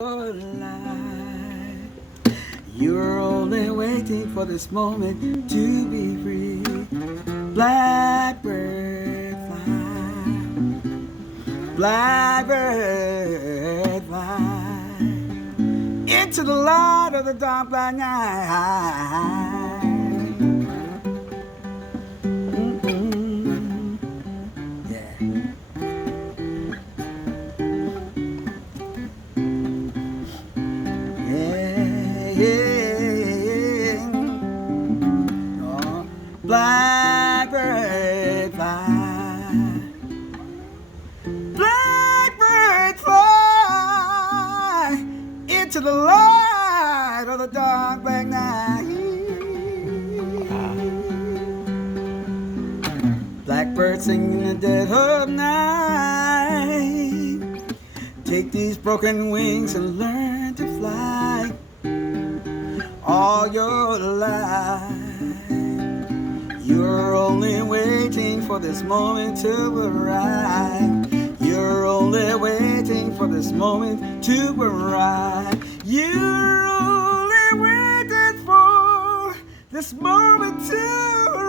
your life. You're only waiting for this moment to be free. Blackbird fly, blackbird fly into the light of the dark black night. Yeah. Yeah. Oh, blackbird fly, blackbird fly into the light of the dark black night. Blackbird singing in the dead of night. Take these broken wings and learn to fly all your life. You're only waiting for this moment to arrive. You're only waiting for this moment to arrive. You're only waiting for this moment to arrive.